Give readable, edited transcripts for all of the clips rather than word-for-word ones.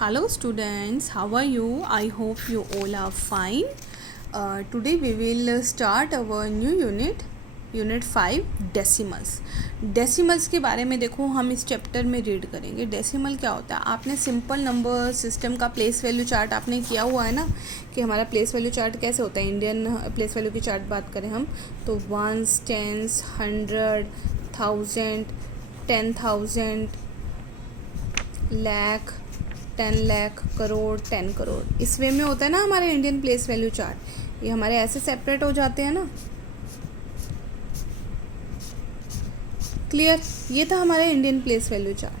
Hello students, how are you? I hope you all are fine. Today we will start our new unit 5 decimals. Decimals के बारे में देखो हम इस chapter में रीड करेंगे. डेसिमल क्या होता है? आपने सिंपल नंबर सिस्टम का प्लेस वैल्यू चार्ट आपने किया हुआ है ना, कि हमारा प्लेस वैल्यू चार्ट कैसे होता है. इंडियन प्लेस वैल्यू की चार्ट बात करें हम तो वंस, टेंस, 100, 1000, 10,000, लाख, 10 लाख, करोड़, 10 करोड़. इस वे में होता है ना हमारे इंडियन प्लेस वैल्यू चार्ट. ये हमारे ऐसे सेपरेट हो जाते हैं ना. क्लियर? ये था हमारे इंडियन प्लेस वैल्यू चार्ट.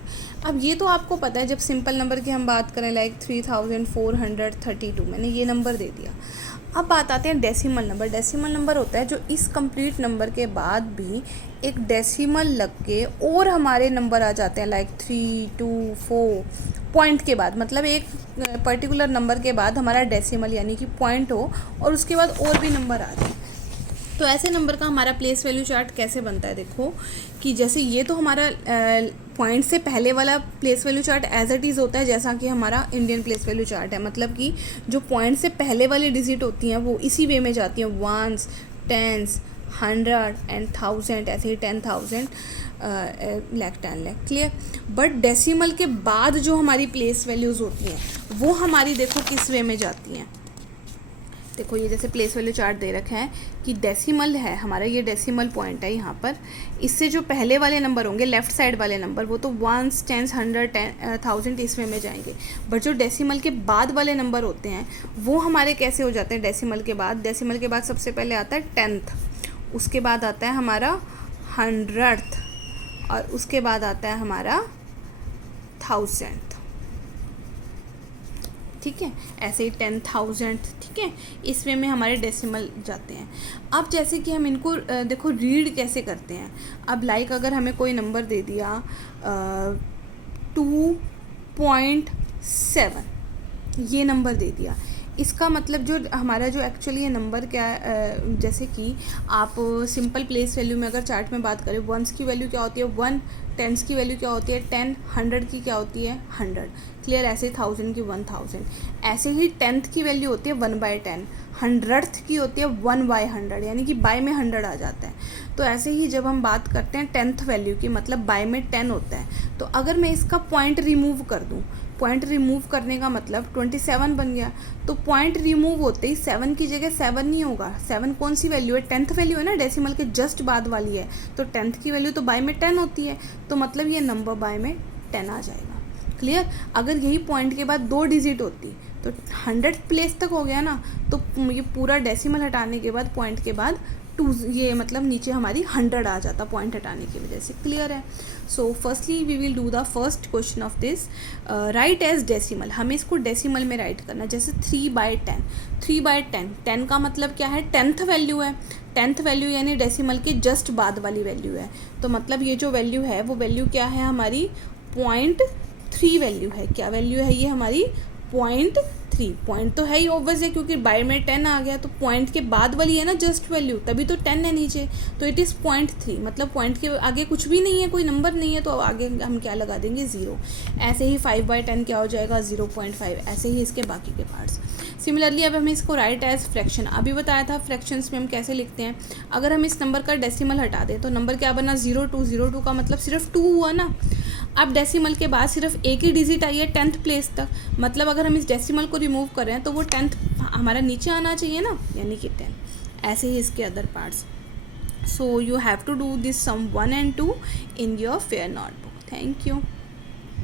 अब ये तो आपको पता है, जब सिंपल नंबर की हम बात करें लाइक 3432, मैंने ये नंबर दे दिया. अब बात आते हैं डेसिमल नंबर. डेसिमल नंबर होता है जो इस कंप्लीट नंबर के बाद भी एक डेसिमल लग के और हमारे नंबर आ जाते हैं लाइक 3, 2, 4 पॉइंट के बाद. मतलब एक पर्टिकुलर नंबर के बाद हमारा डेसिमल यानी कि पॉइंट हो और उसके बाद और भी नंबर आ जाए. तो ऐसे नंबर का हमारा प्लेस वैल्यू चार्ट कैसे बनता है? देखो कि जैसे ये तो हमारा पॉइंट से पहले वाला place value chart as it is होता है जैसा कि हमारा इंडियन प्लेस वैल्यू चार्ट है. मतलब कि जो पॉइंट से पहले वाली डिजिट होती हैं वो इसी वे में जाती हैं. वंस, टेंस, 100 एंड 1000, ऐसे ही 10,000, lakh, 10 lakh. Clear? But decimal के बाद जो हमारी प्लेस वैल्यूज़ होती हैं वो हमारी देखो किस वे में जाती हैं. देखो ये जैसे प्लेस वैल्यू चार्ट दे रखा है कि डेसिमल है हमारा, ये डेसिमल पॉइंट है यहाँ पर. इससे जो पहले वाले नंबर होंगे लेफ़्ट साइड वाले नंबर वो तो वंस, टेंस, 100, 1000 इसमें में जाएंगे. बट जो डेसिमल के बाद वाले नंबर होते हैं वो हमारे कैसे हो जाते हैं डेसिमल के बाद? डेसिमल के बाद सबसे पहले आता है 10th, उसके बाद आता है हमारा 100th और उसके बाद आता है हमारा 1000. ठीक है, ऐसे ही 10,000. ठीक है, इस वे में हमारे डेसिमल जाते हैं. अब जैसे कि हम इनको देखो रीड कैसे करते हैं. अब लाइक अगर हमें कोई नंबर दे दिया 2.7, ये नंबर दे दिया. इसका मतलब जो हमारा जो एक्चुअली ये नंबर क्या है, जैसे कि आप सिंपल प्लेस वैल्यू में अगर चार्ट में बात करें, वंस की वैल्यू क्या होती है 1, टेंस की वैल्यू क्या होती है 10, 100 की क्या होती है 100. क्लियर? ऐसे ही 1000 की 1000. ऐसे ही 10th की वैल्यू होती है 1/10, 100th की होती है 1/100 यानी कि बाय में 100 आ जाता है. तो ऐसे ही जब हम बात करते हैं 10th वैल्यू की, मतलब बाय में 10 होता है. तो अगर मैं इसका पॉइंट रिमूव कर दूँ, पॉइंट रिमूव करने का मतलब 27 बन गया. तो पॉइंट रिमूव होते ही 7 की जगह 7 नहीं होगा. 7 कौन सी वैल्यू है? 10th वैल्यू है ना, डेसिमल के जस्ट बाद वाली है. तो 10th की वैल्यू तो बाय में 10 होती है, तो मतलब ये नंबर बाय में 10 आ जाएगा. क्लियर? अगर यही पॉइंट के बाद 2 डिजिट होती तो 100 प्लेस तक हो गया ना. तो ये पूरा डेसिमल हटाने के बाद पॉइंट के बाद 2, ये मतलब नीचे हमारी 100 आ जाता पॉइंट हटाने की वजह से. क्लियर है? So firstly we will do the first question of this. Right as decimal. हमें इसको डेसिमल में राइट करना. जैसे 3/10, 3/10, 10 का मतलब क्या है? 10th वैल्यू है. 10th वैल्यू यानी डेसिमल के जस्ट बाद वाली वैल्यू है. तो मतलब ये जो वैल्यू है वो वैल्यू क्या है हमारी? 0.3 वैल्यू है. क्या वैल्यू है ये हमारी? 0.3. पॉइंट तो है ही ऑब्वियस है क्योंकि बाय में 10 आ गया, तो पॉइंट के बाद वाली है ना जस्ट वैल्यू, तभी तो 10 है नीचे. तो इट इज़ 0.3. मतलब पॉइंट के आगे कुछ भी नहीं है, कोई नंबर नहीं है, तो आगे हम क्या लगा देंगे? 0. ऐसे ही 5/10 क्या हो जाएगा? 0.5. ऐसे ही इसके बाकी के पार्ट्स. सिमिलरली अब हमें इसको राइट एज फ्रैक्शन. अभी बताया था फ्रैक्शंस में हम कैसे लिखते हैं. अगर हम इस नंबर का डेसिमल हटा दें तो नंबर क्या बना? 02. 02 का मतलब सिर्फ 2 हुआ ना. अब डेसिमल के बाद सिर्फ एक ही डिजिट आई है 10th प्लेस तक. मतलब अगर हम इस डेसिमल को रिमूव करें तो वो 10th हमारा नीचे आना चाहिए ना, यानी कि 10. ऐसे ही इसके other parts. So you have to do this sum 1 and 2 in your fair notebook. Thank you.